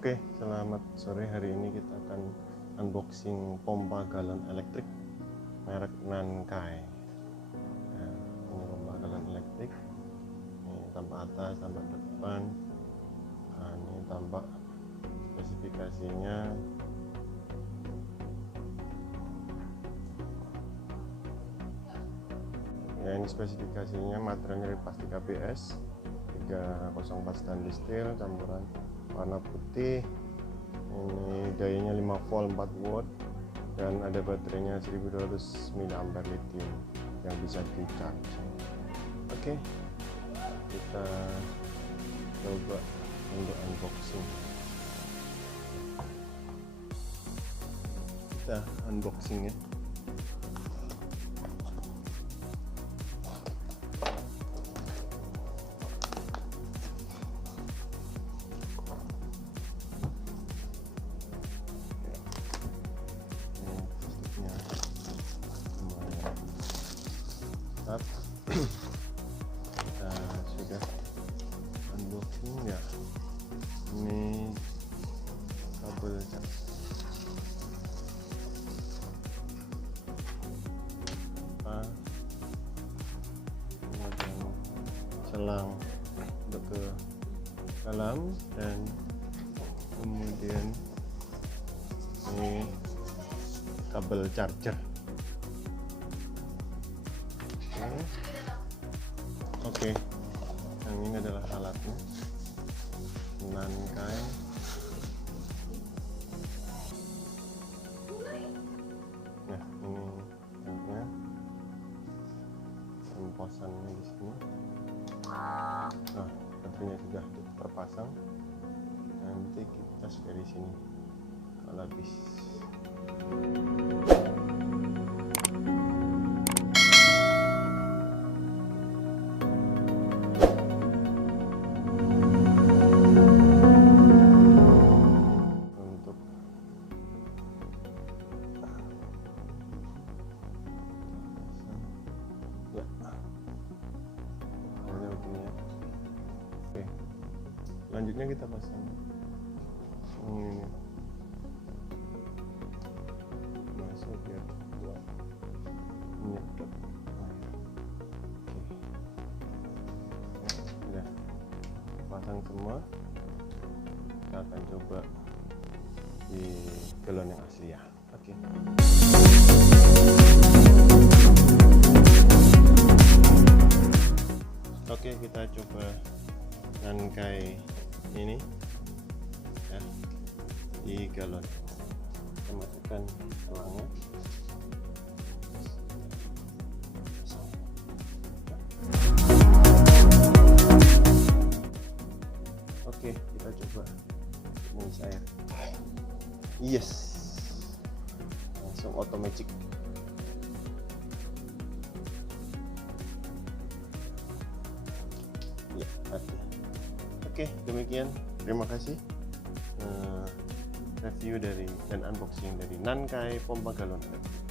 Oke, selamat sore. Hari ini kita akan unboxing pompa galon elektrik merek Nankai. Nah, ini pompa galon elektrik. Ini tampak atas, tampak depan. Nah, ini tampak spesifikasinya. Ya, ini spesifikasinya materialnya dari plastik ABS 304 stainless steel campuran warna putih. Ini dayanya 5 volt 4 watt dan ada baterainya 1200 mAh lithium yang bisa di charge. Oke, kita coba untuk unboxing. Kita unboxing ya. Kita sudah unboxing ya. Ini kabel kemudian selang untuk ke dalam, dan kemudian ini kabel charger. Oke, yang ini adalah alatnya Nankai. Nah, ini contohnya emposannya di sini. Nah, baterainya sudah terpasang. Nanti kita tes dari sini kalau habis. Oke, selanjutnya kita pasang ini masuk biar buat menyedot air. Oke, sudah pasang semua. Kita akan coba di galon yang asli ya. Oke. Oke, kita coba Nankai ini ya di galon. Kita masukkan selangnya. Oke, kita coba mengisi air. Yes, langsung automatic. Ya, oke, demikian. Terima kasih review dari dan unboxing dari Nankai pompa galon elektrik.